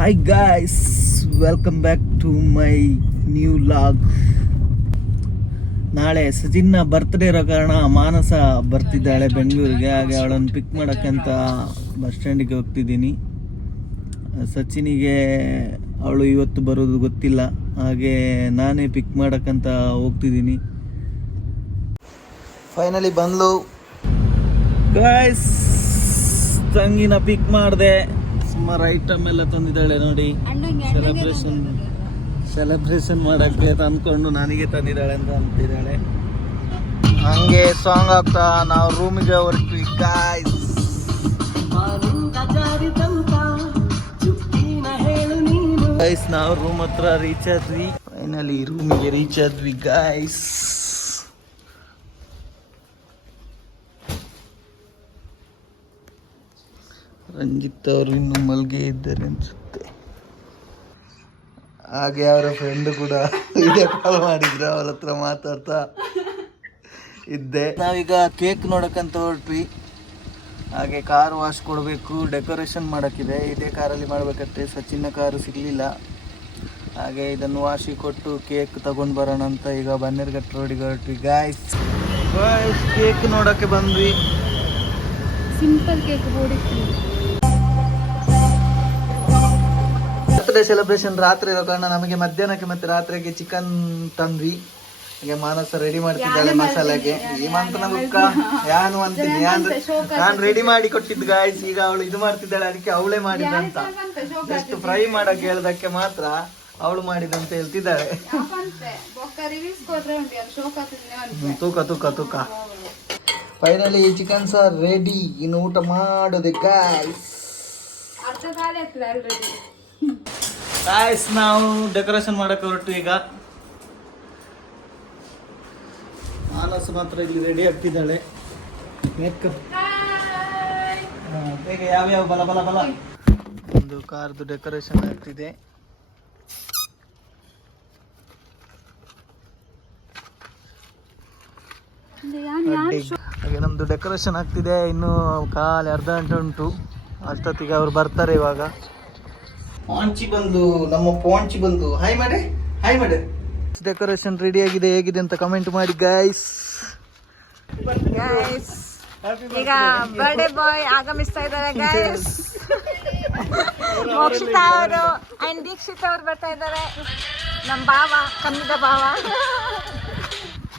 Hi guys, welcome back to my new vlog. ನಾಳೆ ಸಚಿನ್ನ birthday ಇರೋ ಕಾರಣ ಮಾನಸ ಬರ್ತಿದ್ದಾಳೆ ಬೆಂಗಳೂರಿಗೆ. ಹಾಗೆ ಅವಳನ್ನು ಪಿಕ್ ಮಾಡೋಕ್ಕಂತ ಬಸ್ ಸ್ಟ್ಯಾಂಡಿಗೆ ಹೋಗ್ತಿದ್ದೀನಿ. ಸಚಿನಿಗೆ ಅವಳು ಇವತ್ತು ಬರೋದು ಗೊತ್ತಿಲ್ಲ, ಹಾಗೆ ನಾನೇ ಪಿಕ್ ಮಾಡೋಕ್ಕಂತ ಹೋಗ್ತಿದ್ದೀನಿ. ಫೈನಲಿ ಬಂದ್ಲು ಗಾಯ್ಸ್. ತಂಗಿನ ಪಿಕ್ ಮಾಡಿದೆ. ಸುಮಾರು ಐಟಮ್ ಎಲ್ಲ ತಂದಿದ್ದಾಳೆ ನೋಡಿ. ಸೆಲೆಬ್ರೇಷನ್ ಮಾಡಕ್ಕೆ ತಂದ್ಕೊಂಡು ನನಗೆ ತಂದಿದ್ದಾಳೆ ಅಂತ ಅಂತಿದ್ದಾಳೆ. ಹಂಗೆ ಸಾಂಗ್ ಆಗ್ತಾ ನಾವು ರೂಮಿಗೆ ಹೊರಟ್ವಿ ಗಾಯ್ಸ್. ಗೈಸ್ ನಾವು ರೂಮ್ ಹತ್ರ ರೀಚ್ ಆದ್ವಿ. ಫೈನಲಿ ರೂಮಿಗೆ ರೀಚ್ ಆದ್ವಿ ಗಾಯ್ಸ್. ರಂಜಿತ್ ಅವರು ಇನ್ನು ಮಲ್ಗೆ ಇದ್ದಾರೆ ಅನ್ಸುತ್ತೆ. ಹಾಗೆ ಅವರ ಫ್ರೆಂಡ್ ಕೂಡ ವಿಡಿಯೋ ಕಾಲ್ ಮಾಡಿದ್ರು, ಅವ್ರ ಹತ್ರ ಮಾತಾಡ್ತಾ ಇದ್ದೆ. ನಾವೀಗ ಕೇಕ್ ನೋಡಕ್ಕಂತ ಹೊರಟ್ವಿ. ಹಾಗೆ ಕಾರ್ ವಾಶ್ ಕೊಡಬೇಕು, ಡೆಕೋರೇಷನ್ ಮಾಡೋಕ್ಕಿದೆ. ಇದೇ ಕಾರಲ್ಲಿ ಮಾಡಬೇಕಂತೆ. ಸಚಿನ್ನ ಕಾರು ಸಿಗಲಿಲ್ಲ, ಹಾಗೆ ಇದನ್ನು ವಾಶಿ ಕೊಟ್ಟು ಕೇಕ್ ತಗೊಂಡು ಬರೋಣ ಅಂತ ಈಗ ಬನ್ನೇರ್ಘಟ್ಟ ರೋಡಿಗೆ ಹೊರಟ್ವಿ ಗಾಯ್ಸ್. ಕೇಕ್ ನೋಡೋಕ್ಕೆ ಬಂದ್ವಿ. ಸಿಂಪಲ್ ಕೇಕ್ ಬರ್ತ್ಡೇ ಸೆಲೆಬ್ರೇಷನ್ ರಾತ್ರಿ ಇರೋ ಕಾರಣ ನಮಗೆ ಮಧ್ಯಾಹ್ನಕ್ಕೆ ಮತ್ತೆ ರಾತ್ರಿಗೆ ಚಿಕನ್ ತಂದ್ವಿ. ಹಾಗೆ ಮಾನಸ ರೆಡಿ ಮಾಡ್ತಿದ್ದಾಳೆ ಮಸಾಲೆಗೆ. ಈ ಮಂತ್ರ ಯಾನು ಅಂತೀನಿ, ನಾನು ರೆಡಿ ಮಾಡಿ ಕೊಟ್ಟಿದ್ದು ಗಾಯ್ಸ್. ಈಗ ಅವಳು ಇದು ಮಾಡ್ತಿದ್ದಾಳೆ, ಅದಕ್ಕೆ ಅವಳೇ ಮಾಡಿದಂತ. ಎಷ್ಟು ಫ್ರೈ ಮಾಡಕ್ಕೆ ಹೇಳದಕ್ಕೆ ಮಾತ್ರ ಅವಳು ಮಾಡಿದಂತ ಹೇಳ್ತಿದ್ದಾಳೆ. ತೂಕ ತೂಕ ತೂಕ. Finally chicken sir ready. ಇನ್ನು ಊಟ ಮಾಡೋದೆ ಗಾಯ್ಸ್. ಗಾಯ್ಸ್ ನಾವು ಡೆಕೋರೇಷನ್ ಮಾಡಕ್ಕೆ ಹೊರಟು. ಈಗ ಮಾನಸ ಮಾತ್ರ ಇಲ್ಲಿ ರೆಡಿ ಆಗ್ತಿದ್ದಾಳೆ. ಮೇಕಪ್ ಬೇಗ ಯಾವ್ಯಾವ ಬಲ ಬಲ ಬಲ. ಒಂದು ಕಾರ್ದು ಡೆಕೋರೇಷನ್ ಆಗ್ತಿದೆ. ಹಾಗೆ ನಮ್ದು ಡೆಕೋರೇಷನ್ ಆಗ್ತಿದೆ. ಇನ್ನು ಕಾಲು ಅರ್ಧ ಗಂಟೆ ಉಂಟು. ಅಷ್ಟೊತ್ತಿಗೆ ಅವ್ರು ಬರ್ತಾರೆ. ಇವಾಗ ಪಾಂಚಿ ಬಂದು ನಮ್ಮ ಪಾಂಚಿ ಬಂದು ಹಾಯ್ ಮಾಡಿ ಹಾಯ್ ಮಾಡಿ. ಡೆಕೋರೇಷನ್ ರೆಡಿ ಆಗಿದೆ, ಹೇಗಿದೆ ಅಂತ ಕಮೆಂಟ್ ಮಾಡಿ ಗಾಯ್ಸ್. ಗೈಸ್ ಈಗ ಬರ್ಡೇ ಬಾಯ್ ಆಗಮಿಸ್ತಾ ಇದ್ದಾರೆ ಗೈಸ್. ಮೋಕ್ಷಿತಾ ಅವರು ಅಂಡ್ ದೀಕ್ಷಿತ್ ಅವರು ಬರ್ತಾ ಇದ್ದಾರೆ. ನಮ್ಮ ಭಾವ, ಕನ್ನಡ ಭಾವ.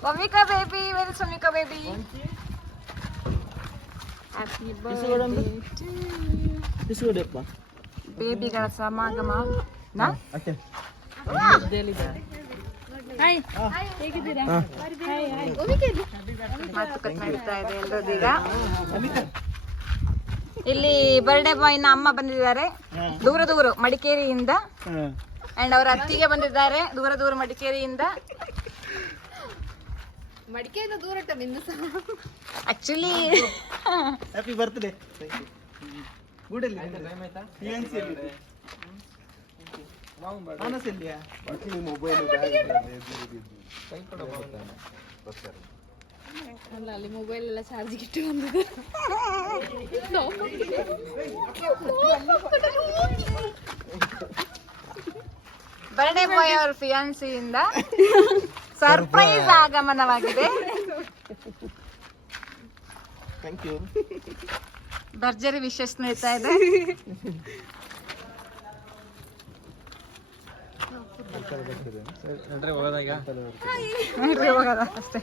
Vamika baby, very Samika baby. Happy birthday ಬೇಬಿಗಳ ಸಮಾಗಮ. ಮಾತುಕತೆ ನಡೀತಾ ಇದೆ ಎಲ್ಲರದೀಗ. ಇಲ್ಲಿ ಬರ್ಡೇ ಬಾಯ್ ನ ಅಮ್ಮ ಬಂದಿದ್ದಾರೆ ದೂರ ದೂರ ಮಡಿಕೇರಿಯಿಂದ. ಅಂಡ್ ಅವರ ಅತ್ತಿಗೆ ಬಂದಿದ್ದಾರೆ ದೂರ ದೂರ ಮಡಿಕೇರಿಯಿಂದ. ಮಡಿಕೇರಿಯಿಂದ ದೂರ ಆಕ್ಚುಲಿ. Happy birthday. ಅಲ್ಲಿ ಮೊಬೈಲ್ ಎಲ್ಲ ಚಾರ್ಜ್ ಇಟ್ಟು ಬಂದಿದೆ. ಬರ್ಡೇ ಬಾಯ್ ಅವರ ಫಿಯಾನ್ಸಿಯಿಂದ ಸರ್ಪ್ರೈಸ್ ಆಗಮನವಾಗಿದೆ. Thank you. ಭರ್ಜರಿ ವಿಶೇಷ ನಡೀತಾ ಇದೆ. ಅಷ್ಟೇ.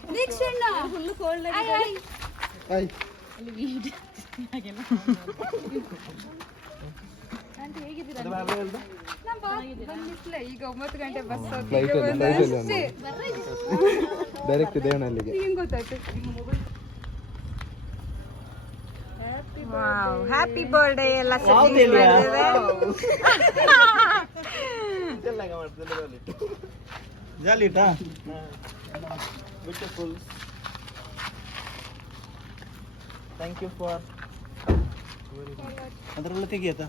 ಈಗ 9 ಗಂಟೆ ಬಸ್ ಡೈರೆಕ್ಟ್ ದೇವನಹಳ್ಳಿಗೆ. ವಾವ್, ಹ್ಯಾಪಿ ಬರ್ಡೇ ಎಲ್ಲ ಜಾಲಿಟಾ ಬ್ಯೂಟಿಫುಲ್. Thank you for. ಅದರಲ್ಲ ತೆಗಿಯತ್ತಾ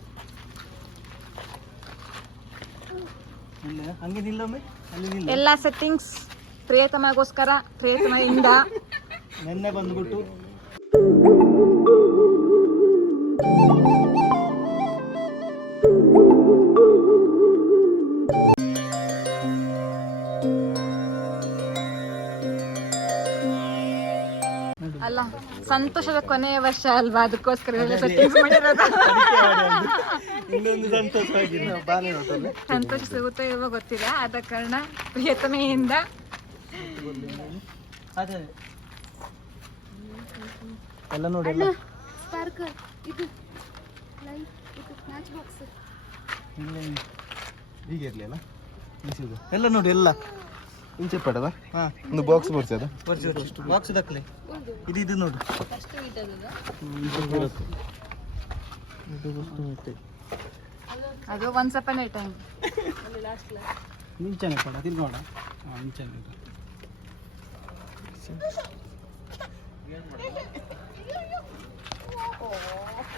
ಹಂಗೆ ನಿಲ್ಲೊಮ್ಮೆ ಅಲ್ಲಿ ನಿಲ್ಲ. ಎಲ್ಲ ಸೆಟ್ಟಿಂಗ್ಸ್ ಪ್ರಿಯತಮಗೋಸ್ಕರ, ಪ್ರಿಯತಮೆಯಿಂದ ನೆನ್ನೆ ಬಂದ್ಬಿಟ್ಟು ಅಲ್ಲ, ಸಂತೋಷದ ಕೊನೆಯ ವರ್ಷ ಅಲ್ವಾ, ಅದಕ್ಕೋಸ್ಕರ ಸೆಟ್ಟಿಂಗ್ಸ್ ಮಾಡಿರೋದು. ಸಂತೋಷ ಸಿಗುತ್ತೋ ಇಲ್ವೋ ಗೊತ್ತಿಲ್ಲ, ಆದ ಕಾರಣ ಪ್ರಿಯತಮೆಯಿಂದ ಎಲ್ಲ ನೋಡಿ ಎಲ್ಲ ಎಲ್ಲ ನೋಡಿ ಎಲ್ಲ ಇಂಚೆ ಪಡದ ಒಂದು ಬಾಕ್ಸ್ ಬರ್ಸದ ಬಾಕ್ಸ್ ದಕ್ಕಲೆ ಇದು ನೋಡು ಅದು ಒನ್ಸ್ ಅಪಾನ್ ಎ ಟೈಮ್ ನಿಂಚನೆ ಪಡ ತಿನ್ನೋಣ ನಿಂಚನೆ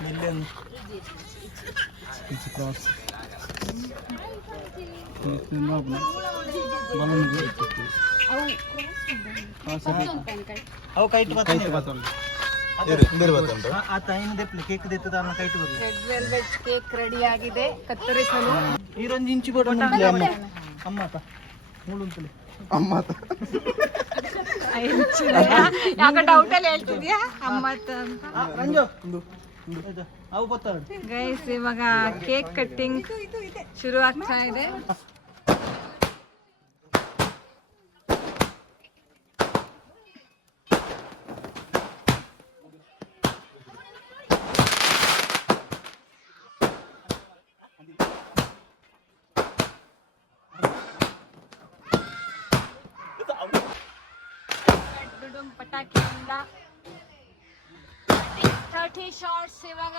ಮಿಲಿಯನ್ ಅವು ಕೈಟ್ ಕೇಕ್ ಕೈಟ್ ರೆಡ್ ವೆಲ್ವೆಟ್ ಕೇಕ್ ರೆಡಿ ಆಗಿದೆ ಕತ್ತರಿಸಲು. ಈರೊಂದು ಇಂಚು ಬೋಟ ಅಮ್ಮ ಅಮ್ಮ ಯಾಕ ಡೌಟ್ ಅಲ್ಲಿ ಹೇಳ್ತಿದ್ಯಾ ಅಮ್ಮತ್ತ ಅಂತ. ಅವು ಗೊತ್ತಾಗ ಗೈಸ್, ಇವಾಗ ಕೇಕ್ ಕಟ್ಟಿಂಗ್ ಶುರು ಆಗ್ತಾ ಇದೆ. ಪಟಾಕಿಯಿಂದ 30 ಶಾರ್ಟ್ಸ್ ಇವಾಗ.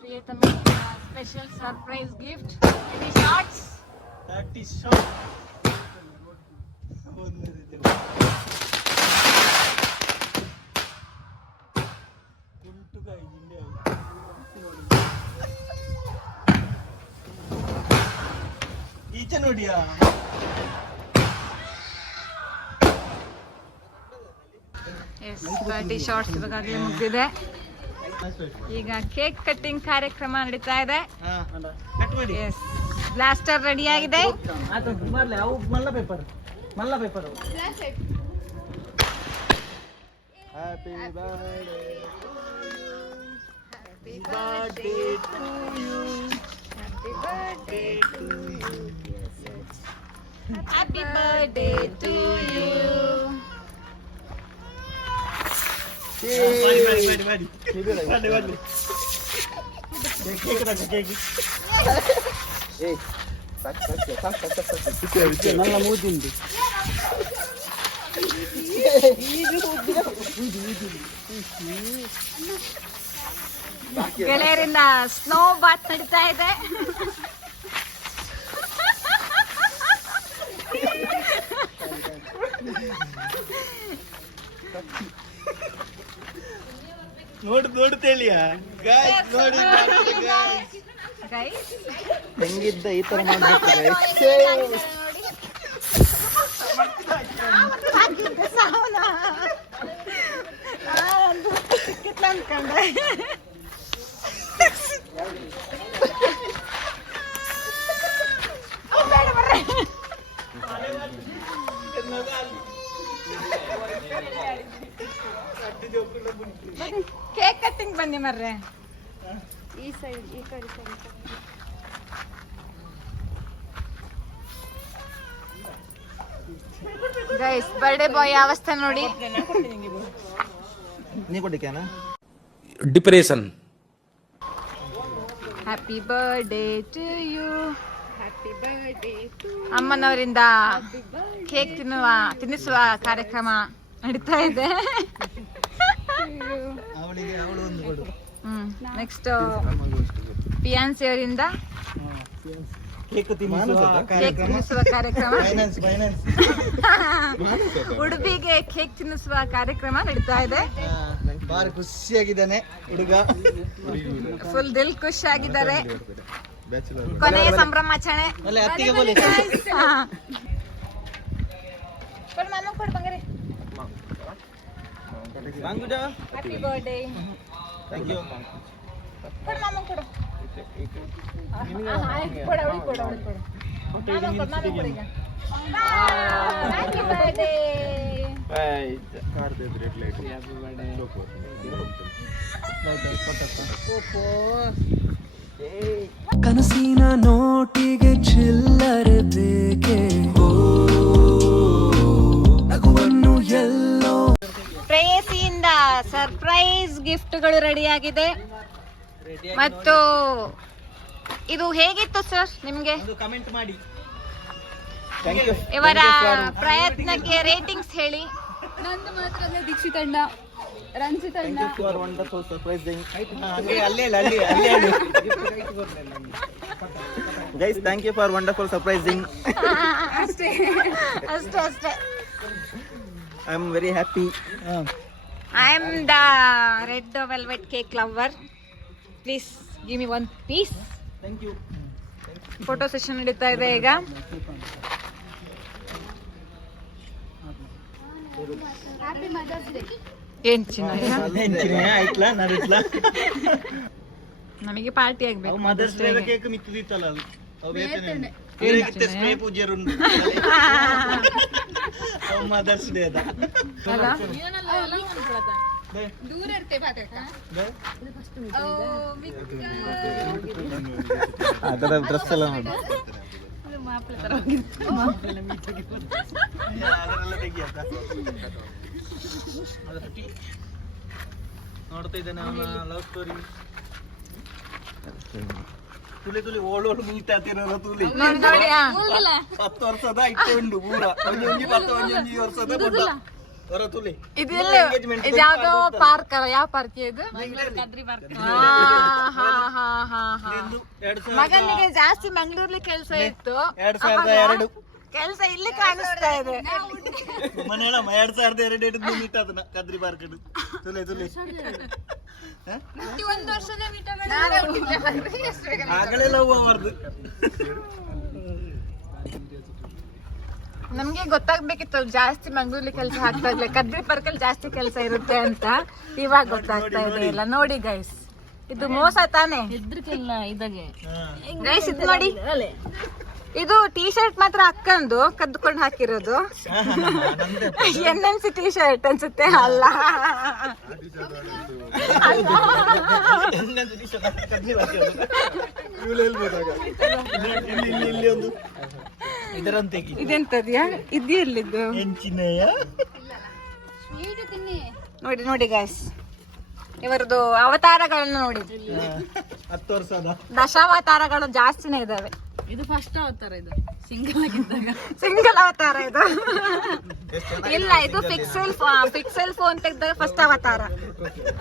ಪ್ರಿಯತಮ ಸ್ಪೆಷಲ್ ಸರ್ಪ್ರೈಸ್ ಗಿಫ್ಟ್ 30 ಶಾರ್ಟ್ಸ್. ಈಚೆ ನೋಡಿಯಾ ಎಸ್ 30 ಶಾರ್ಟ್ಸ್ ಇವಾಗಲೇ ಮುಗಿದಿದೆ. ಈಗ ಕೇಕ್ ಕಟ್ಟಿಂಗ್ ಕಾರ್ಯಕ್ರಮ ನಡೀತಾ ಇದೆ. ಎಸ್, ಬ್ಲಾಸ್ಟರ್ ರೆಡಿ ಆಗಿದೆ. ಮಲ್ಲ paper happy birthday to you Happy birthday to you. ನನ್ನ ಮೂದಿಂದು ಗೆಳೆಯರಿಂದ ಸ್ನೋ ಬಾತ್ ನಡೀತಾ ಇದೆ. ನೋಡ್ತೇಳಿಯ ನೋಡಿ ಹೆಂಗಿದ್ದ ಈ ತರ ಕೇಕ್ ಕಟ್ಟಿಂಗ್ ಬನ್ನಿ ಮರ್ರೆ. ಈ ಸೈಡ್ ಈ ಕಡೆ ಗೈಸ್, ಬರ್ಡೇ ಬಾಯ್ ಅವಸ್ಥೆ ನೋಡಿ. ನೀ ಕೊಟ್ಟಿಕ್ಯಾನ depression. Happy birthday to you. Happy birthday to ಅಮ್ಮನವರಿಂದ ಕೇಕ್ ತಿನ್ನಿಸುವ ಕಾರ್ಯಕ್ರಮ ನಡೀತಾ ಇದೆ. ಅವಳಿಗೆ ಅವಳು ಒಂದು ಕೊಡು. ನೆಕ್ಸ್ಟ್ ಪಿಯಾನ್ಸಿ ಅವರಿಂದ ಕೇಕ್ ತಿನ್ನಿಸುವ ಕಾರ್ಯಕ್ರಮ. ಉಡುಪಿಗೆ ಕೇಕ್ ತಿನ್ನಿಸುವ ಕಾರ್ಯಕ್ರಮ ನಡೀತಾ ಇದೆ. ಬಾರಿ ಖುಷಿಯಾಗಿದ್ದಾನೆ ಹುಡುಗ, ಫುಲ್ ದಿಲ್ ಖುಷಿ ಆಗಿದ್ದಾರೆ. ಕೊನೆಯ ಸಂಭ್ರಮಾಚರಣೆ. ಕೊಡು ಮಾಮ ಕೊಡು ಬಂಗಾರಿ. Happy birthday. Thank you. ಕೊಡು ಮಾಮ ಕೊಡು. ಕೊಡು ಅವಳಿಗೆ ಕೊಡು ಅವಳಿಗೆ ಕೊಡು. ಮಾಮ ಕೊಡು ಈಗ. Happy birthday. ಕನಸಿನ ನೋಟಿಗೆ ಚಿಲ್ಲರೆ ಬೇಕೆ ನಗುವನ್ನು ಎಲ್ಲೋ. ಪ್ರೇಯಸಿಯಿಂದ ಸರ್ಪ್ರೈಸ್ ಗಿಫ್ಟ್ಗಳು ರೆಡಿ ಆಗಿದೆ. ಮತ್ತು ಇದು ಹೇಗಿತ್ತು ಸರ್ ನಿಮ್ಗೆ? ಕಮೆಂಟ್ ಮಾಡಿ. ಇವರ ಪ್ರಯತ್ನಕ್ಕೆ ರೇಟಿಂಗ್ಸ್ ಹೇಳಿ. ನಂದು ಮಾತ್ರ ಅಲ್ಲ, ದೀಕ್ಷಿತ್ ಅಣ್ಣ, ರಂಜಿತ್ ಅಣ್ಣ. Wonderful surprising. Guys thank you for wonderful surprising. ಅಷ್ಟೇ ಅಷ್ಟೇ ಅಷ್ಟೇ. I am very happy. I am the red velvet cake lover. Please give me one piece. Thank you. Photo session ನಡೀತಾ ಇದೆ ಈಗ. Happy mother's day. ಏನ್ ಚಿನ್ನ ಆಯ್ತಲ್ಲ ನಡಿತ್ಲಾ. ನಮಗೆ ಪಾರ್ಟಿ ಆಗ್ಬೇಕು. ಮದರ್ಸ್ ಡೇ ಕೇಕ್ ಮಿತ್ತದಿತ್ತಲ್ಲ ಅದು. ಅವು ಬೇಕೇನೆ. ಸ್ಪ್ರೇ ಪೂಜೆರುಂಡು. ಮದರ್ಸ್ ಡೇ ಅದ. ದೂರ ಇರ್ತೇ ಬಾತಕ. ಅದರ ಡ್ರೆಸ್ ಎಲ್ಲ ನೋಡಿ. ನೋಡ್ತಾ ಇದ್ದೇನೆ ಅವನ ಲವ್ ಸ್ಟೋರಿ. ತುಳಿ ತುಳಿ ಓಳೋಳು ಮೀಟಾತಿರೋ ತುಳಿ. 10 ವರ್ಷದ ಇಟ್ಟುಂಡು ಪೂರ. ಒಂಜೊಂಜಿ 10 ವರ್ಷದ ಬುಡ್ಡ ಹೊರ ತುಳಿ. ಇದ್ಯಾವ್ದೋ ಪಾರ್ಕ್ ಅಲ್ಲ? ಯಾವ ಪಾರ್ಕ್ ಇದು? ಮಗನಿಗೆ ಜಾಸ್ತಿ ಮಂಗಳೂರಲ್ಲಿ ಕೆಲಸ ಇತ್ತು. 2002 ಕೆಲಸ ಇಲ್ಲಿ ಕಾಣಿಸ್ತಾ ಇದೆ. ಮನೆ ಹೇಳಮ್ಮ 2002 ಮೀಟ್ ಅದನ್ನ ಕದ್ರಿ ಪಾರ್ಕ್ ತುಲೆ ತುಲೆ. ಆಗಲೇ ಲವ್ ಅವರ್ದು. ನಮ್ಗೆ ಗೊತ್ತಾಗ್ಬೇಕಿತ್ತು ಜಾಸ್ತಿ ಮಂಗಳೂರಲ್ಲಿ ಕೆಲಸ ಆಗ್ತಾ ಇಲ್ಲ, ಕದ್ರಿ ಪಾರ್ಕಲ್ಲಿ ಜಾಸ್ತಿ ಕೆಲಸ ಇರುತ್ತೆ ಅಂತ. ಇವಾಗ ಗೊತ್ತಾಗ್ತಾ ಇದೆ ಇಲ್ಲ. ನೋಡಿ ಗೈಸ್, ಇದು ಮೋಸ ತಾನೆ. ಗೈಸ್ ಇದು ನೋಡಿ, ಇದು ಟೀ ಶರ್ಟ್ ಮಾತ್ರ ಅಕ್ಕಂದು ಕದ್ದುಕೊಂಡು ಹಾಕಿರೋದು. NNC ಟೀ ಶರ್ಟ್ ಅನ್ಸುತ್ತೆ. ಅಲ್ಲ ಇದೆಂತದ್ಯಾ? ಇದೆಯಲ್ಲಿದ್ದು ನೋಡಿ ನೋಡಿ ಗೈಸ್, ಇವರದು ಅವತಾರಗಳನ್ನ ನೋಡಿ. 10 ವರ್ಷದ ದಶಾವತಾರಗಳು ಜಾಸ್ತಿನೇ ಇದಾವೆ. ಇದು ಫಸ್ಟ್ ಅವತಾರ, ಇದು ಸಿಂಗಲ್ ಆಗಿದ್ದಾಗ. ಸಿಂಗಲ್ ಅವತಾರ ಇದು. ಇಲ್ಲ, ಇದು ಪಿಕ್ಸೆಲ್ ಫೋನ್ ತೆಗ್ದಾಗ ಫಸ್ಟ್ ಅವತಾರ.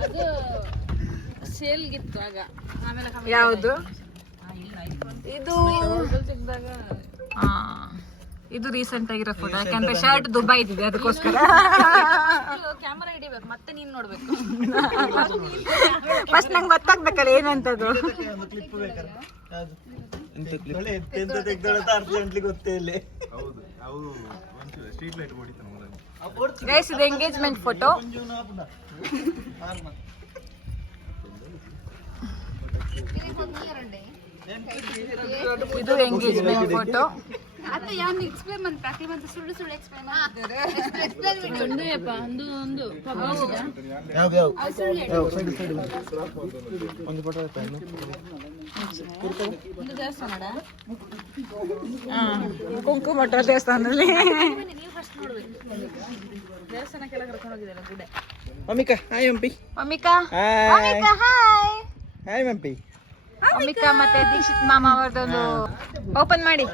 ಅದು ಸೇಲ್ಗಿತ್ತು ಆಗ. ಆಮೇಲೆ ಯಾವುದು ಇದು? ಇದು ರೀಸೆಂಟ್ ಆಗಿರೋ ಫೋಟೋ. ಯಾಕಂದ್ರೆ ಶರ್ಟ್ ದುಬೈ ಇದಿದೆ, ಅದಕ್ಕೋಸ್ಕರ. ಕ್ಯಾಮರಾ ಹಿಡಿಬೇಕು, ಮತ್ತೆ ನೀನ್ ನೋಡ್ಬೇಕು. ಫಸ್ಟ್ ನಂಗೆ ಗೊತ್ತಾಗ್ಬೇಕಲ್ಲ ಏನಂತದ್ದು. ಗೈಸ್, ಇದು ಎಂಗೇಜ್ಮೆಂಟ್ ಫೋಟೋ. ಇದು ಎಂಗೇಜ್ಮೆಂಟ್ ಫೋಟೋ. ಅತ್ತ ಯಾನ್ ಎಕ್ಸ್ಪ್ಲೇನ್ ಮಾಡಿ ಪ್ಯಾಕೆ ಬಂತ ಸುಳ್ಳು ಸುಳ್ಳು ಎಕ್ಸ್ಪ್ಲೇನ್ ಮಾಡ್ತಾರೆ. ಎಕ್ಸ್ಪ್ಲೇನ್ ಮಾಡಿ ಒಂದೇಪ್ಪ ಒಂದು ಒಂದು ಫೋಟೋ ಒಂದು ದೇವಸ್ಥಾನ ಕುಂಕುಮ ದೇವಸ್ಥಾನದಲ್ಲಿ. ನೀವು ಫಸ್ಟ್ ನೋಡ್ಬೇಕು. ದೇವಸ್ಥಾನಕ್ಕೆಲ್ಲ ಕರ್ಕೊಂಡು ಹೋಗಿದ್ದಾರೆ ಗುಡೆ. ಮಮ್ಮಿಕಾ ಹಾಯ್ ಮಂಪಿ. ಮಮ್ಮಿಕಾ ಹಾಯ್ ಹಾಯ್. ಹಾಯ್ ಮಂಪಿ. ಮಮ್ಮಿಕಾ ಮತ್ತೆ ದೀಕ್ಷಿತ್ ಮಾಮ ಅವರದೊಂದು ಓಪನ್ ಮಾಡಿ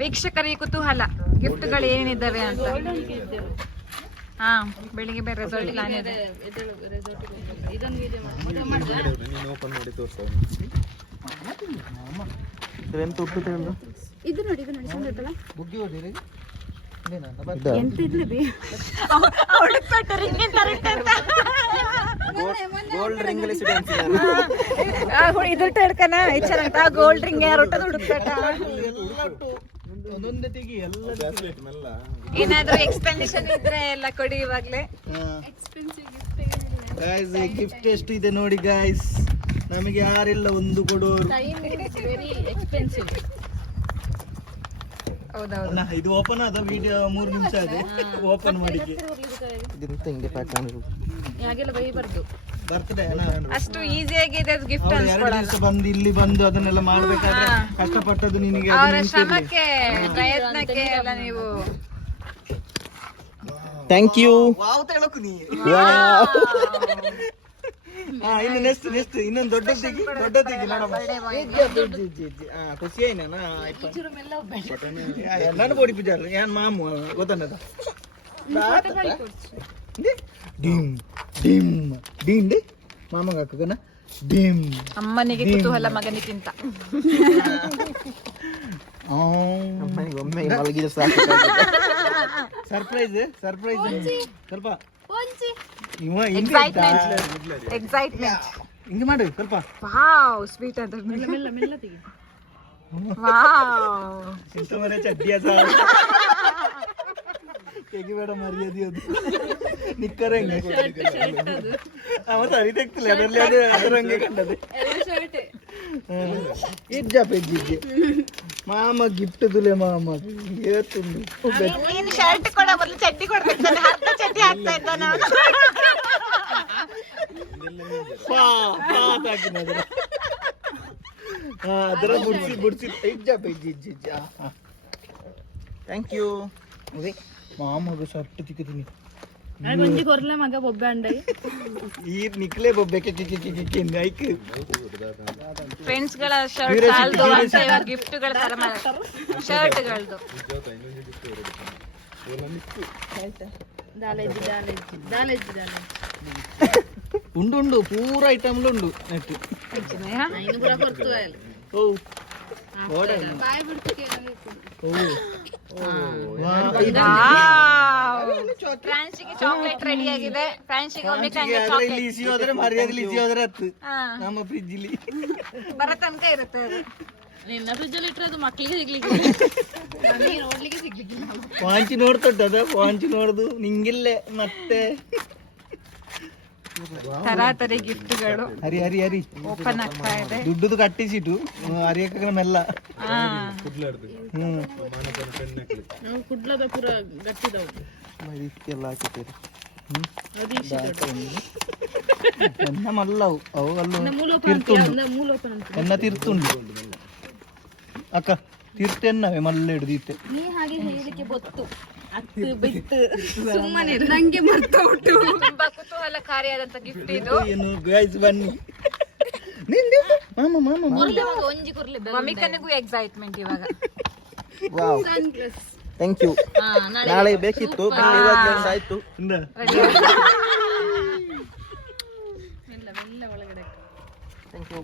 ವೀಕ್ಷಕರಿಗೆ ಕುತೂಹಲ, ಗಿಫ್ಟ್ಗಳು ಏನಿದ್ದಾವೆ ಅಂತ. ಹಾ, ಬೆಳಿಗ್ಗೆ ಬೇರೆ ರೆಸಾರ್ಟ್ ಪ್ಲಾನ್ ಇದೆ. ಇದೊಂದು ವಿಡಿಯೋ ನೀನು ಓಪನ್ ಮಾಡಿ ತೋರಿಸು. ಎಂತ ಉಪ್ಪಿಟ್ಟು ಇದು ನೋಡಿ, ಇದು ನೋಡಿ ಚಂದ ಇತ್ತಲ್ಲ. ಬುಗ್ಗಿ ಓದಿರಿ ಎಂತ ಇದ್ಲಿ ಗೋಲ್ಡ್ ರಿಂಗ್ ಅಲ್ಲಿ ಇದ್ರ ಹಿಡ್ಕನ ಹೆಚ್ಚಂತ ಗೋಲ್ಡ್ ರಿಂಗ್ ಯಾರು ಹುಡುಕ್ತಾಟ. ಒಂದೊಂದೇ ತೆಗಿ ಎಲ್ಲ ಏನಾದ್ರೂ ಎಕ್ಸ್ಪೆಂಡಿಷನ್ ಇದ್ರೆ ಎಲ್ಲ ಕೊಡಿ ಇವಾಗ್ಲೇ. ಗಾಯ್ಸ್ ಗಿಫ್ಟ್ ಎಷ್ಟು ಇದೆ ನೋಡಿ ಗಾಯ್ಸ್, ನಮಗೆ ಯಾರೆಲ್ಲ ಒಂದು ಕೊಡೋರು. ಹೌದೌದು. ಇದು ಓಪನ್ ಆದ ವಿಡಿಯೋ 3 ನಿಮಿಷ ಇದೆ ಓಪನ್ ಮಾಡಿಕ್ಕೆ. ಬರ್ತ್ಡೇ ಅಷ್ಟು ಈಸಿಯಾಗಿ ಇದೆ ಗಿಫ್ಟ್ 2 ಅನ್ಸ್ಕೊಳಲ್ಲ. ದಿವಸ ಬಂದು ಇಲ್ಲಿ ಬಂದು ಅದನ್ನೆಲ್ಲ ಮಾಡ್ಬೇಕಾದ್ರೆ ಕಷ್ಟಪಟ್ಟದ್ದು ನಿನಗೆ. ಅವರ ಶ್ರಮಕ್ಕೆ ಪ್ರಯತ್ನಕ್ಕೆ ಎಲ್ಲ ನೀವು ಥ್ಯಾಂಕ್ ಯು. ವಾವ್ ತಗೊಳಕು ನೀ. ಇನ್ನು ನೆಕ್ಸ್ಟ್ ಇನ್ನೊಂದು ದೊಡ್ಡ ತೆಗಿ ನೋಡಮ್ಮ. ಖುಷಿ ಆಯ್ನ ನಾನು ಬೋಡಿ ಪೂಜಾರ ಏನ್ ಮಾಮು ಗೊತ್ತನ್ನದ ಡಿಮ್ ಡಿಮ್ ಡಿಮ್ ಡಿ ಮಾಮಗ ಹಾಕಗನ ಡಿಮ್. ಅಮ್ಮನಿಗೆ ಕುತೂಹಲ ಮಗನಿಗಿಂತ. ಒಮ್ಮೆ ಮಲಗಿದ ಸಾಕು. ಸರ್ಪ್ರೈಸ್ ಸ್ವಲ್ಪ ಎಕ್ಸೈಟ್ಮೆಂಟ್ ಹಿಂಗೆ ಮಾಡು ಸ್ವಲ್ಪ. ವಾವ್ ಸ್ವೀಟ್ ಅಂತ ಮೆಲ್ಲ ತೆಗಿ. ವಾವ್ ಸಿಸ್ಟಮರೇ ಚಡ್ಡಿಯಾದ ತೆಗಿಬೇಡ ಮರ್ಯಾದೆ ಅದು ನಿಕ್ಕರ ಹೆಂಗೆ ಮತ್ತೆ ಅರಿ ತೆಗ್ತಿಲ್ಲ ಅದರಲ್ಲಿ ಅದರ ಹಂಗೆ ಕಂಡದೆ ಇಜ್ಜೆ ಮಾಮ ಗಿಫ್ಟ್ ತುಲೆ ಮಾಮ ಹೇಳ್ತೀನಿ. ನೀನು ಶರ್ಟ್ ಕೊಡ ಬದಲು ಚಡ್ಡಿ ಕೊಡ್ಬೇಕು. ಅರ್ಧ ಚಡ್ಡಿ ಹಾಕ್ತಾ ಇದ್ದ ನಾನು. ಅದರ ಬುಡ್ಸಿ ಇಜ್ಜಿ. Thank you. ಮಾಮಗ ಶರ್ಟ್ ತಿಕ್ಕಿದ್ದೀನಿ ಮಗ ಬೊಬ್ಬೆ ಅಂಡೈ ಈ ನಿಕ್ಲೆ ಬೊಬ್ಬೆ ಐಕ್ ಫ್ರೆಂಡ್ಸ್ ಗಳ ಶರ್ಟ್ ಸಾಲ್ದು ಅಂತ ಇವಾಗ ಗಿಫ್ಟ್ ಗಳ ತರ ಶರ್ಟ್ ಗಳದು. ಉಂಡು ಪೂರ ಐಟಮ್ ಉಂಡು ನೆಟ್. ಫ್ರಾನ್ಸಿಗೆ ಚಾಕ್ಲೇಟ್ ರೆಡಿ ಆಗಿದೆ. ಫ್ರಾನ್ಸಿಗೆ ಒಮ್ಮೆ ಈಸಿ ಹೋದ್ರೆ ಮರ್ಯಾದೆ ಈಸಿ ಹೋದ್ರೆ ಹತ್ತು ನಮ್ಮ ಫ್ರಿಜ್ ಇಲ್ಲಿ ಬರೋ ತನಕ ಇರುತ್ತೆ ಅದು. ನಿನ್ನ ಫ್ರಿಜ್ ಅಲ್ಲಿ ಇಟ್ಟರೆ ಅದು ಮಕ್ಕಳಿಗೆ ಸಿಗ್ಲಿಕ್ಕೆ ವಾಂಚಿ ನೋಡ್ತೊಟ್ಟದ ವಾಂಚಿ ನೋಡ್ದು ನಿಂಗಿಲ್ಲೇ ಮತ್ತೆ ತರಾತರಿ ಗಿಫ್ಟ್ಗಳು ಹರಿ ಹರಿ ಹರಿ ಓಪನ್ ಆಗ್ತಾ ಇದೆ. ದುಡ್ಡುದು ಕಟ್ಟಿಸಿಟ್ಟು ಹರಿಯಕ್ಕ ಮೆಲ್ಲ. ಕುಡ್ಲದ ಪೂರ ಗಟ್ಟಿದವು ಎಲ್ಲ ಹಾಕಿದ್ದೀರಿ ಎನ್ನ ಮಲ್ಲವು ಅವು ಅಲ್ಲೂ ತಿರ್ತುಂಡು ಎನ್ನ ತಿರ್ತುಂಡು ಅಕ್ಕ ತಿರ್ತೆನ್ನವೆ ಮಲ್ಲ ಹಿಡ್ದಿತ್ತೆ. ನೀ ಹಾಗೆ ಹೇಳಿಕೆ ಗೊತ್ತು ಅತ್ತು ಬಿತ್ತು ಸುಮ್ಮನೆ ನಂಗೆ ಮರ್ತ ಉಂಟು. ತುಂಬಾ ಕುತೂಹಲಕಾರಿಯಾದಂತ ಗಿಫ್ಟ್ ಇದು. ಏನು ಗೈಸ್ ಬನ್ನಿ ಮಾಮ ಒಂಜಿ ಕುರ್ಲಿ ಮಮ್ಮಿಕನಿಗೂ ಎಕ್ಸೈಟ್ಮೆಂಟ್ ಇವಾಗ. Wow thank you. ನಾಳೆ ಬೇಕಿತ್ತು ಆಯ್ತು. Thank you.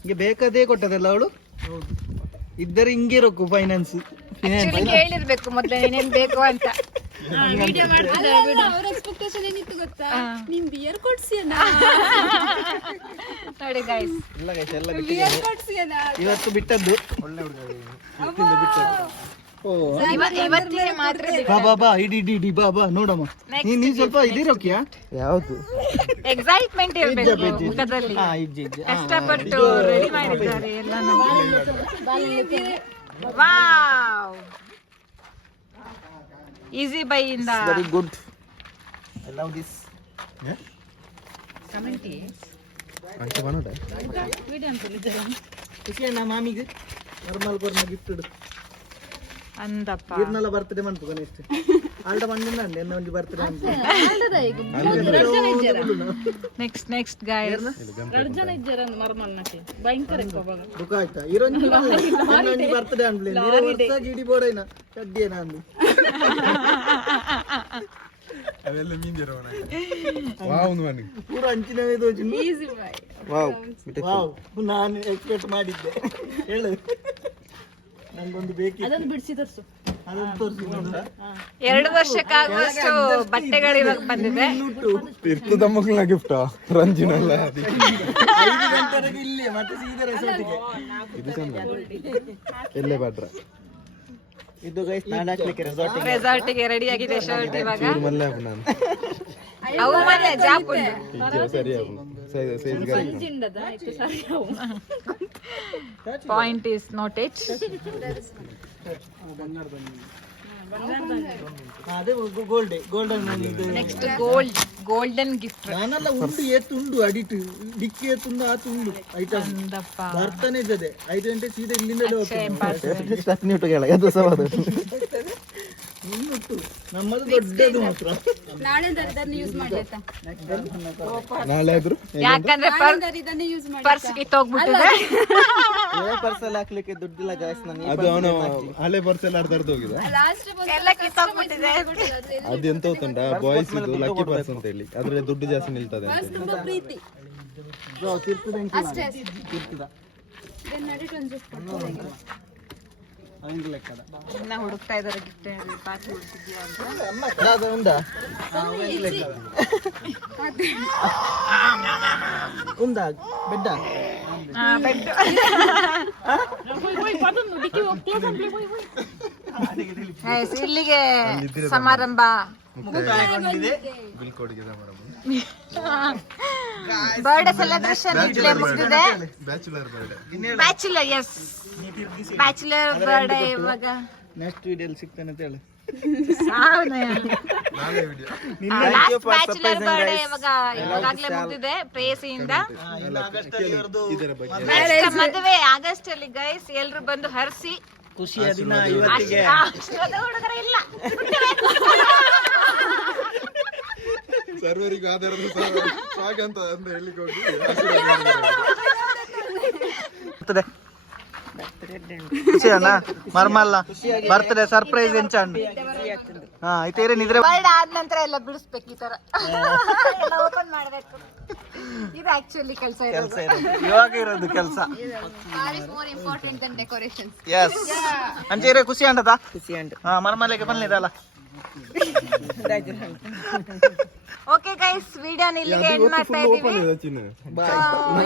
ಹಿಂಗೆ ಬೇಕಾದೇ ಕೊಟ್ಟದಲ್ಲ ಅವಳು. ಇದ್ದರೆ ಹಿಂಗೆ ಇರೋಕು ಫೈನಾನ್ಸ್ ಕೇಳಿರ್ಬೇಕು ಮೊದ್ಲು ಏನೇನ್ ಬೇಕು ಅಂತ. ಅವ್ರ ಎಕ್ಸ್ಪೆಕ್ಟೇಷನ್ ಏನಿತ್ತು ಗೊತ್ತಾ, ನೀನ್ ಬಿಯರ್ ಕೊಡ್ಸಿಯನ ನೋಡಿ ಗೈಸ್, ಎಲ್ಲ ಬಿಯರ್ ಕೊಡ್ಸಿಯನ ಇವತ್ತು ಬಿಟ್ಟದ್ದು ಒಳ್ಳೆ ಹುಡುಗ. ಇವತ್ತಿಗೆ ಮಾತ್ರ ಬಾ ಇಡಿ ಬಾ ನೋಡಮ್ಮ. ನೀನ್ ಸ್ವಲ್ಪ ಇದಿರೋಕ್ಯಾ ಯಾವುದು ಎಕ್ಸೈಟ್ಮೆಂಟ್ ಇರ್ಬೇಕು ಮುಖದಲ್ಲಿ. ಕಷ್ಟಪಟ್ಟು ರೆಡಿ ಮಾಡಿದ್ದಾರೆ ಎಲ್ಲ. ವಾವ್ ಈಸಿ ಬೈ ಇಂದ very good. I love this. Comment ಅಂತ ಬನೋಡ ವಿಡಿಯೋ ಅಂತ ಖುಷಿಯಣ್ಣ ಮಾಮಿಗೆ ನಾರ್ಮಲ್ ಕೊರ್ನ ಗಿಫ್ಟ್ ಇಡು ಅಂದಪ್ಪ. ಇರ್ನಲ್ಲ ಬರ್ತ್ಡೇ ಮಾಡ್ತು ಕನಿಷ್ಠ ಆಲ್ಡ ಬಂದಿಲ್ಲ ಅಂದೆ ಎನ್ನ ಒಂದು ಬರ್ತ್ಡೇ ಅಂತ. ನೆಕ್ಸ್ಟ್ ಗೈಸ್ ಅರ್ಜನ ಇಜ್ಜರ ನಾರ್ಮಲ್ ನಕ್ಕೆ ಭಯಂಕರ ದುಃಖ ಆಯ್ತಾ ಇರೋಂಜಿ ಒಂದು ಬರ್ತ್ಡೇ ಅನ್ಲಿ ನೀರು ವರ್ಷ ಗಿಡಿ ಬೋಡೈನ ಕಡ್ಡಿಯೇನ ಅಂದು ಅವೆಲ್ಲ ಮೀಂದಿರೋಣ. ವಾವ್ ಒಂದು ಪೂರ ಅಂಚಿನವೇ ದೋಚಿ. ಈಸಿ ಬೈ. ವಾವ್ ನಾನು ಎಕ್ಸ್ಪೆಕ್ಟ್ ಮಾಡಿದ್ದೆ. ಹೇಳು ನಂಗೊಂದು ಬೇಕಿತ್ತು. ಅದನ್ನು ಬಿಡಿಸಿ ತೋರಿಸು. ಅದನ್ನು ತೋರಿಸಿ 2 ವರ್ಷಕ್ಕಾಗುವಷ್ಟು ಬಟ್ಟೆಗಳು ಇವಾಗ ಬಂದಿದೆ. ಇರ್ತದ ಮಕ್ಕಳ ಗಿಫ್ಟ್ ರಂಜಿನಲ್ಲ 5 ಗಂಟೆವರೆಗೆ ಇಲ್ಲಿ ಮತ್ತೆ ಸೀದಾ ರೆಸಾರ್ಟ್ಗೆ. ಇದು ಚಂದ ಎಲ್ಲೇ ಬಾಡ್ರ ಇದು ಗೈಸ್ ನಾಳೆ ಹಾಕ್ಲಿಕ್ಕೆ ರೆಸಾರ್ಟ್ ರೆಸಾರ್ಟಿಗೆ ರೆಡಿ ಆಗಿದೆ ಶರ್ಟ್ ಇವಾಗ ಮಲ್ಲೆ ನಾನು ಅವು ಮನೆ ಜಾಪ್ ಸರಿ ಪಾಯಿಂಟ್ ಇಸ್ ನಾಟ್ ಇಟ್ ಅದೇ ಗೋಲ್ಡನ್ ನೆಕ್ಸ್ಟ್ ಗೋಲ್ಡನ್ ಗಿಫ್ಟ್ ನಾನೆಲ್ಲ ಉಂಡು ಏತುಂಡು ಅಡಿಟ್ ಡಿಕ್ಕಿ ಏತುಂಡು ಆತುಂಡು ಐಟಮ್ ಬರ್ತಾನೆ ಇದ್ದದೆ 5 ಗಂಟೆ ಸೀದಾ ಇಲ್ಲಿಂದಲೇ ಇನ್ನುಂಟು ನಮ್ಮದು ದೊಡ್ಡದು ಮಾತ್ರ ನಾಳೆ ಇದನ್ನು ಯೂಸ್ ಮಾಡಿ ಆಯ್ತಾ ನಾಳೆ ಆದ್ರೂ ಯಾಕಂದ್ರೆ ಇದನ್ನೇ ಯೂಸ್ ಮಾಡಿ ಪರ್ಸ್ ಕಿತ್ತೋಗ್ಬಿಟ್ಟಿದೆ ಪರ್ಸಲ್ ಹಾಕ್ಲಿಕ್ಕೆ ದುಡ್ಡಿಲ್ಲ ಗಾಯ್ಸ್ ನಾನು ಅದು ಅವನು ಹಳೆ ಬರ್ಸ್ ಎಲ್ಲ ಅರ್ಧ ಹೋಗಿದೆ ಲಾಸ್ಟ್ ಎಲ್ಲ ಕಿತ್ತೋಗ್ಬಿಟ್ಟಿದೆ ಅದು ಎಂತ ಗೊತ್ತುಂಟಾ ಬಾಯ್ಸ್ ಇದು ಲಕ್ಕಿ ಪರ್ಸ್ ಅಂತ ಹೇಳಿ ಅದ್ರಲ್ಲಿ ದುಡ್ಡು ಜಾಸ್ತಿ ನಿಲ್ತದೆ ಅಂತ ಹೇಳಿ. ತುಂಬಾ ಪ್ರೀತಿ ತಿರ್ತದೆ ಅಷ್ಟೇ ತಿರ್ತದ ಇದನ್ನ ನಡಿಟ್ ಒಂದು ಗಿಫ್ಟ್ ಕೊಡ್ತೀನಿ ಹಂಗೆ ಲೆಕ್ಕದ ಇನ್ನ ಹುಡುಕ್ತಾ ಇದಾರೆ ಗಿಫ್ಟ್ ಬಾಕಿ ಹುಡುಕಿದ್ಯಾ ಅಂತ ಅದು ಉಂಡಾ ಉಂಡಾ ಬೆಡ್ಡ ಬೆಡ್ ಇಲ್ಲಿಗೆ ಸಮಾರಂಭ ಮುಕ್ತಾಯಗೊಂಡಿದೆ ಬೀಳ್ಕೊಡುಗೆ ಸಮಾರಂಭ ಬರ್ಡೇ ಸೆಲೆಬ್ರೇಷನ್ ಇಲ್ಲೇ ಮುಗಿದಿದೆ bachelor birthday bachelor yes bachelor birthday ಇವಾಗ ನೆಕ್ಸ್ಟ್ ವಿಡಿಯೋಲಿ ಸಿಗ್ತಾನೆ ಅಂತ ಹೇಳಿ ನಾಳೆ ವಿಡಿಯೋ ಬ್ಯಾಚುಲರ್ ಬರ್ಡೇ ಇವಾಗಲೇ ಮುಗಿದಿದೆ ಪ್ರೇಸಿಯಿಂದ ಇದರ ಬಗ್ಗೆ Next ಮದುವೆ ಆಗಸ್ಟ್ ಅಲ್ಲಿ ಗೈಸ್ ಎಲ್ರು ಬಂದು ಹರಿಸಿ ಖುಷಿಯ ದಿನ ಇವತ್ತಿಗೆ ಹುಡುಗರ ಇಲ್ಲ ಸರ್ವರಿಗೂ ಆಧಾರದ ಸಾಗಂತ ಅಂತ ಹೇಳಿಕ್ಕೆ ಹೋಗಿ ಖುಷಿ ಅಣ್ಣ ಮರ್ಮಲ್ಲ ಬರ್ತಡೆ ಸರ್ಪ್ರೈಸ್ ಎಂಚಂಡು ಹಾ ಐತೇರೆ ನಿದ್ರೆ ಬರ್ಡ್ ಆದ ನಂತರ ಎಲ್ಲ ಬಿಡಿಸ್ಬೇಕು ಈ ತರ ಎಲ್ಲ ಓಪನ್ ಮಾಡ್ಬೇಕು ಇದು ಆಕ್ಚುಲಿ ಕೆಲಸ ಕೆಲಸ ಇರೋದು ಇವಾಗ ಇರೋದು ಕೆಲಸ Car is more important than decorations. Yes ಅಂಚೇರೆ ಖುಷಿ ಅಂಡದ ಹಾ ಮರ್ಮಲೆಗೆ ಬಂದಿದಲ್ಲ ಓಕೆ ಗೈಸ್ ವಿಡಿಯೋನ ಇಲ್ಲಿಗೆ ಎಂಡ್ ಮಾಡ್ತಾ ಇದೀವಿ ಚಿನ್ನ ಬಾಯ್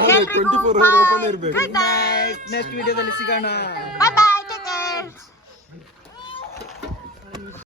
24 ಅವರ್ ಓಪನ್ ಇರಬೇಕು ನೆಕ್ಸ್ಟ್ ವಿಡಿಯೋದಲ್ಲಿ ಸಿಗೋಣ ಬಾಯ್ ಬಾಯ್